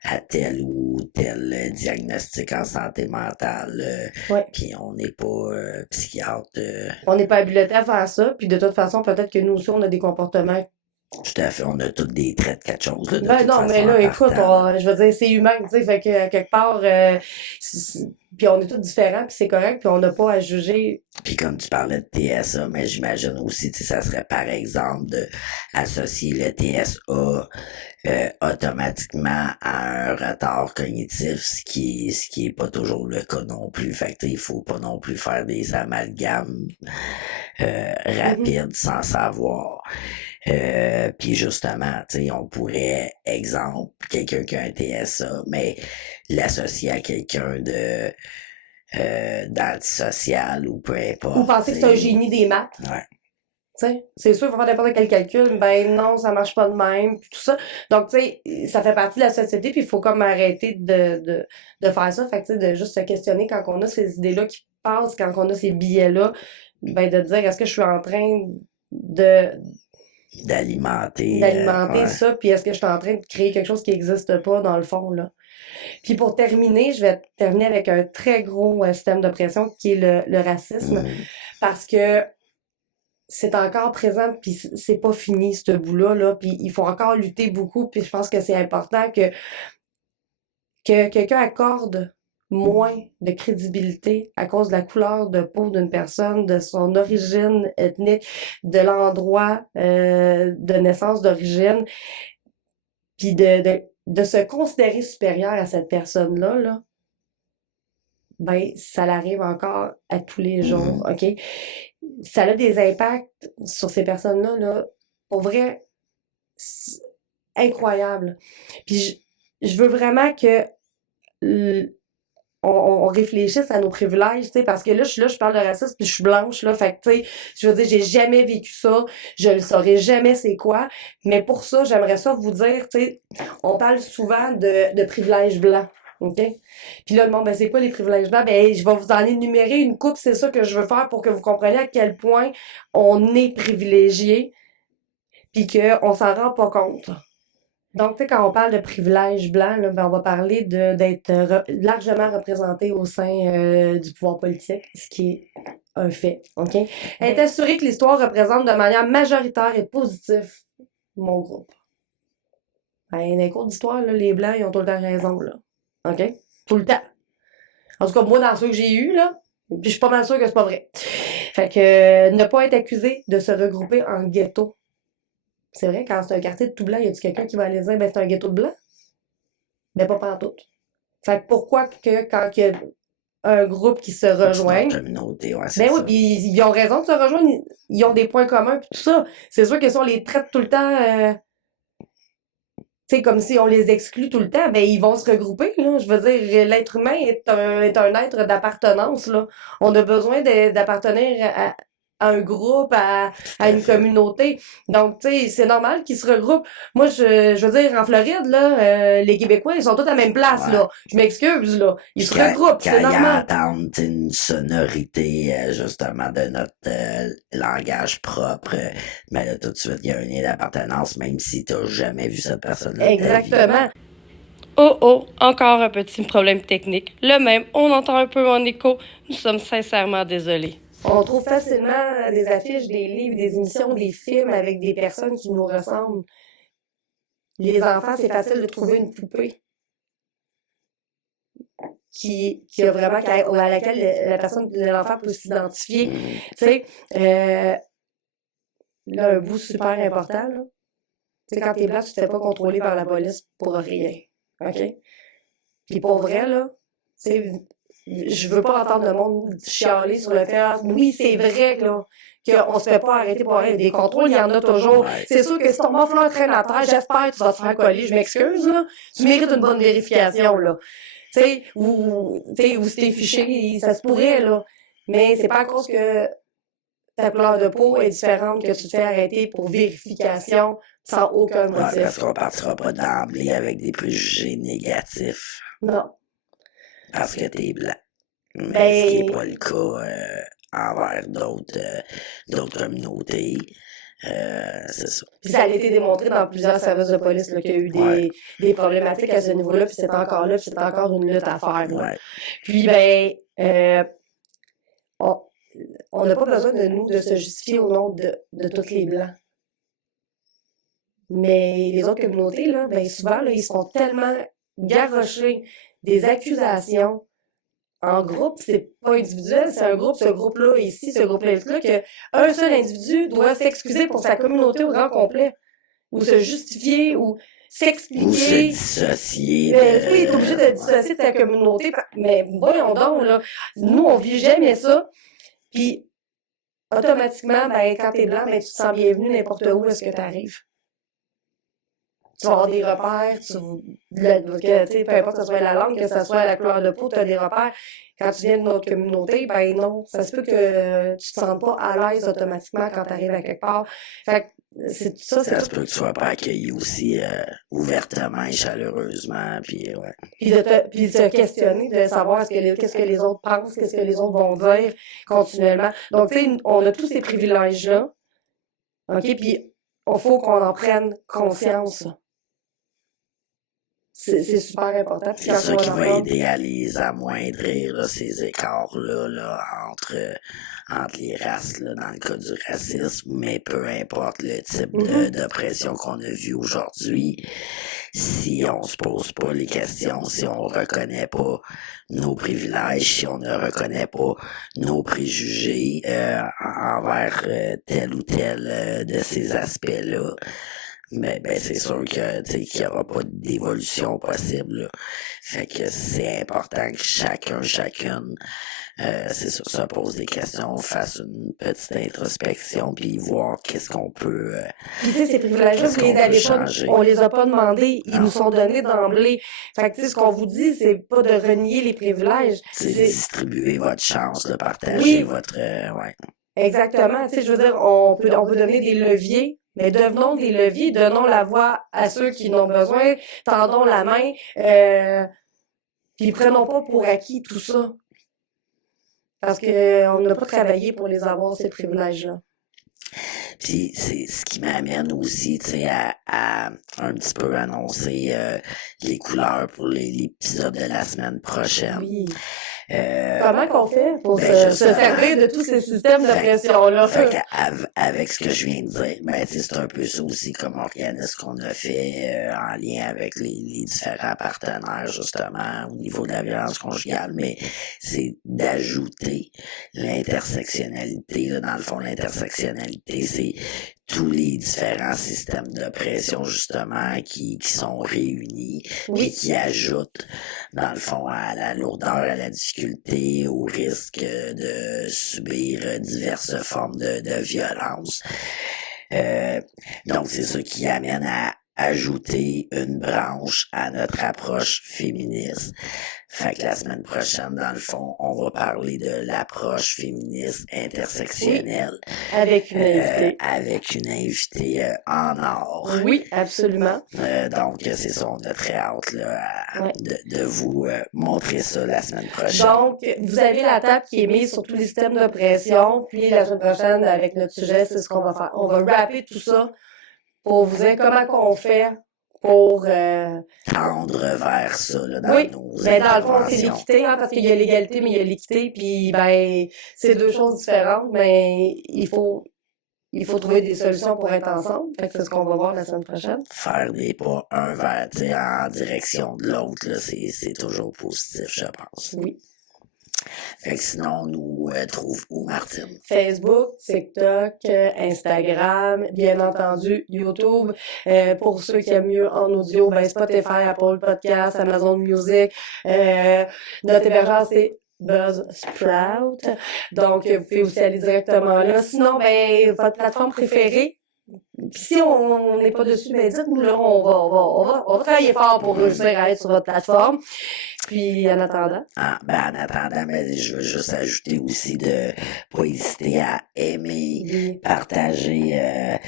à tel ou tel diagnostic en santé mentale. Ouais. Puis on n'est pas psychiatre. On n'est pas habilité à faire ça. Puis de toute façon, peut-être que nous aussi, on a des comportements. Tout à fait, on a tous des traits de quelque chose, là, de Ben toute non, façon, mais là, en écoute, partant. je veux dire, c'est humain, tu sais, fait que quelque part, puis on est tous différents, puis c'est correct, puis on n'a pas à juger. Puis comme tu parlais de TSA, mais j'imagine aussi, tu sais, ça serait par exemple de associer le TSA automatiquement à un retard cognitif, ce qui est pas toujours le cas non plus. Fait que tu sais, il faut pas non plus faire des amalgames rapides sans savoir. Puis justement, tu sais, on pourrait, exemple, quelqu'un qui a un TSA, mais l'associer à quelqu'un de d'antisocial ou peu importe. Ou penser que c'est un génie des maths. Ouais. Tu sais, c'est sûr, il faut faire n'importe quel calcul, ben non, ça marche pas de même, puis tout ça. Donc, tu sais, ça fait partie de la société, puis il faut comme arrêter de faire ça. Fait que, tu sais, de juste se questionner quand on a ces idées-là qui passent, quand on a ces billets-là, ben de dire, est-ce que je suis en train de D'alimenter. d'alimenter Ouais. ça, puis est-ce que je suis en train de créer quelque chose qui n'existe pas dans le fond, là. Puis pour terminer, je vais terminer avec un très gros système de pression qui est le racisme, parce que c'est encore présent, puis c'est pas fini, ce bout-là, là, puis il faut encore lutter beaucoup, puis je pense que c'est important que quelqu'un accorde moins de crédibilité à cause de la couleur de peau d'une personne, de son origine ethnique, de l'endroit de naissance d'origine, puis de se considérer supérieur à cette personne-là, là, ben, ça l'arrive encore à tous les jours, OK? Ça a des impacts sur ces personnes-là, là, pour vrai, incroyable. Puis je veux vraiment que on réfléchisse à nos privilèges, tu sais, parce que là, je parle de racisme, puis je suis blanche, là, fait que, tu sais, je veux dire, j'ai jamais vécu ça, je le saurais jamais c'est quoi, mais pour ça, j'aimerais ça vous dire, tu sais, on parle souvent de privilèges blancs. OK? Puis là, le monde, ben, c'est quoi les privilèges blancs? Ben, je vais vous en énumérer une coupe, c'est ça que je veux faire pour que vous compreniez à quel point on est privilégié, puis qu'on s'en rend pas compte. Donc, tu sais, quand on parle de privilèges blancs, là, ben, on va parler d'être largement représenté au sein du pouvoir politique, ce qui est un fait. OK? Être assuré que l'histoire représente de manière majoritaire et positive mon groupe. Ben, dans les cours d'histoire, là, les Blancs, ils ont tout le temps raison, là. OK? Tout le temps. En tout cas, moi, dans ceux que j'ai eus, là, puis je suis pas mal sûre que c'est pas vrai. Fait que ne pas être accusé de se regrouper en ghetto. C'est vrai, quand c'est un quartier de tout blanc, y a-tu quelqu'un qui va aller dire, ben, c'est un ghetto de blanc? Ben, pas pantoute. Fait que pourquoi que quand il y a un groupe qui se rejoint, Communauté, ouais, c'est ben oui, ça. puis ils ont raison de se rejoindre, ils ont des points communs pis tout ça. C'est sûr que si on les traite tout le temps, tu sais, comme si on les exclut tout le temps, ben ils vont se regrouper, là. Je veux dire, l'être humain est un être d'appartenance, là. On a besoin d'appartenir à un groupe, à une communauté. Donc, tu sais, c'est normal qu'ils se regroupent. Moi, je veux dire, en Floride, là, les Québécois, ils sont tous à la même place, Ouais. là. Je m'excuse, là. Ils se regroupent, c'est Quand ils normal. entendent tu sais, une sonorité, justement, de notre langage propre, ben là, tout de suite, il y a un lien d'appartenance, même si tu n'as jamais vu cette personne-là de ta vie. Exactement. Oh oh, encore un petit problème technique. Le même, on entend un peu en écho. Nous sommes sincèrement désolés. On trouve facilement des affiches, des livres, des émissions, des films avec des personnes qui nous ressemblent. Les enfants, c'est facile de trouver une poupée. qui a vraiment, à laquelle la personne, l'enfant peut s'identifier. Tu sais, là, un bout super important, là. Tu sais, quand t'es blanc, tu te fais pas contrôler par la police pour rien. OK? Puis pour vrai, là, tu sais, je veux pas entendre le monde chialer sur le fait, oui, c'est vrai, là, qu'on se fait pas arrêter pour rien. Des contrôles, il y en a toujours. Ouais. C'est sûr que si ton mofleur traîne à terre, j'espère que tu vas te faire coller. Je m'excuse, là. Tu mérites une bonne vérification, là. Tu sais, ou si t'es fiché, ça se pourrait, là. Mais c'est pas à cause que ta couleur de peau est différente que tu te fais arrêter pour vérification sans aucun Ouais, parce motif. qu'on partira pas d'emblée avec des préjugés négatifs Non. parce que t'es blanc. Mais Ben- ce qui n'est pas le cas envers d'autres communautés. C'est ça. Puis ça a été démontré dans plusieurs services de police là, qu'il y a eu des problématiques à ce niveau-là, puis c'est encore là, puis c'est encore une lutte à faire. Là. Ouais. Puis on n'a pas besoin de nous de se justifier au nom de tous les Blancs. Mais les autres communautés, là, ben souvent, là, ils sont tellement garrochés des accusations en groupe, c'est pas individuel, c'est un groupe, ce groupe-là ici, ce groupe-là, que un seul individu doit s'excuser pour sa communauté au grand complet, ou se justifier, ou Ou se s'expliquer. dissocier. Oui, il est obligé de dissocier de sa communauté. Mais voyons donc, là, nous, on vit jamais ça. Puis, automatiquement, ben, quand t'es blanc, ben, tu te sens bienvenu n'importe où est-ce que t'arrives. Tu vas avoir des repères, tu sais, peu importe que ce soit la langue, que ce soit la couleur de peau, tu as des repères. Quand tu viens de notre communauté, ben non, ça se peut que tu te sentes pas à l'aise automatiquement quand tu arrives à quelque part. Fait que c'est ça, c'est Ça se tout. peut que tu sois pas accueilli aussi ouvertement et chaleureusement. Puis, ouais. Puis se questionner, de savoir qu'est-ce que les autres pensent, qu'est-ce que les autres vont dire continuellement. Donc, tu sais, on a tous ces privilèges-là. OK? Puis, il faut qu'on en prenne conscience. C'est super important. Puis C'est quand ça on qui en va parle- aider à les amoindrir, là, ces écarts-là entre les races, là, dans le cas du racisme, mais peu importe le type d'oppression qu'on a vu aujourd'hui, si on se pose pas les questions, si on reconnaît pas nos privilèges, si on ne reconnaît pas nos préjugés envers tel ou tel de ces aspects-là, ben c'est sûr que tu sais qu'il y aura pas d'évolution possible. Là. Fait que c'est important que chacune, c'est ça, se pose des questions, fasse une petite introspection, puis voir qu'est-ce qu'on peut. Puis tu sais, ces privilèges-là, Qu'est-ce vous les qu'on peut avez pas, changer? on les a pas demandés, ils Non. nous sont donnés d'emblée. Fait que tu sais, ce qu'on vous dit, c'est pas de renier les privilèges. C'est distribuer votre chance, là, partager Oui. votre. Ouais. Exactement. Tu sais, je veux dire, on peut donner des leviers, mais devenons des leviers, donnons la voix à ceux qui en ont besoin, tendons la main, puis prenons pas pour acquis tout ça. Parce que on n'a pas travaillé pour les avoir, ces privilèges-là. Puis c'est ce qui m'amène aussi, tu sais, à un petit peu annoncer les couleurs pour l'épisode de la semaine prochaine. Oui. Comment qu'on fait pour Ben, se servir de tous ces systèmes de pression-là? Fait avec ce que je viens de dire, ben tu sais, c'est un peu ça aussi comme organisme qu'on a fait en lien avec les différents partenaires justement au niveau de la violence conjugale, mais c'est d'ajouter l'intersectionnalité. Là, dans le fond, l'intersectionnalité, c'est tous les différents systèmes d'oppression justement qui sont réunis Oui. et qui ajoutent dans le fond à la lourdeur, à la difficulté, au risque de subir diverses formes de violence. Donc c'est ça qui amène à ajouter une branche à notre approche féministe. Fait que la semaine prochaine, dans le fond, on va parler de l'approche féministe intersectionnelle. Avec une invitée. Avec une invitée en or. Oui, absolument. Donc, c'est ça, on a très hâte là, Ouais. de vous montrer ça la semaine prochaine. Donc, vous avez la table qui est mise sur tous les systèmes d'oppression, puis la semaine prochaine, avec notre sujet, c'est ce qu'on va faire. On va rapper tout ça pour vous dire comment qu'on fait pour... Tendre vers ça là, dans Oui, nos mais dans le fond, c'est interventions. l'équité, hein, parce qu'il y a l'égalité, mais il y a l'équité, puis ben, c'est deux choses différentes, mais il faut il faut trouver des solutions pour être ensemble. Fait que c'est ce qu'on va voir la semaine prochaine. Faire des pas un vers, tu sais, en direction de l'autre, là, c'est toujours positif, je pense. Oui. Fait que sinon, on nous trouve où, Martine? Facebook, TikTok, Instagram, bien entendu, YouTube. Pour ceux qui aiment mieux en audio, ben Spotify, Apple Podcasts, Amazon Music. Notre hébergeur, c'est Buzzsprout. Donc, vous pouvez aussi aller directement là. Sinon, ben, votre plateforme préférée. Puis si on n'est pas dessus, ben dites-nous là, on va travailler fort pour réussir à être sur votre plateforme. Puis en attendant. En attendant, mais je veux juste ajouter aussi de pas hésiter à aimer, partager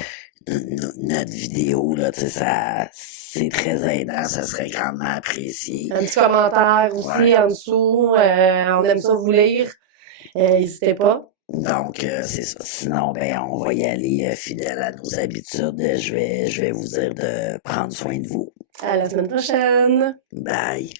notre vidéo, là, tu sais, ça, c'est très aidant, ça serait grandement apprécié. Un petit commentaire aussi en dessous, on aime ça vous lire, n'hésitez pas. Donc, c'est ça. Sinon, ben, on va y aller fidèle à nos habitudes. Je vais vous dire de prendre soin de vous. À la semaine prochaine! Bye!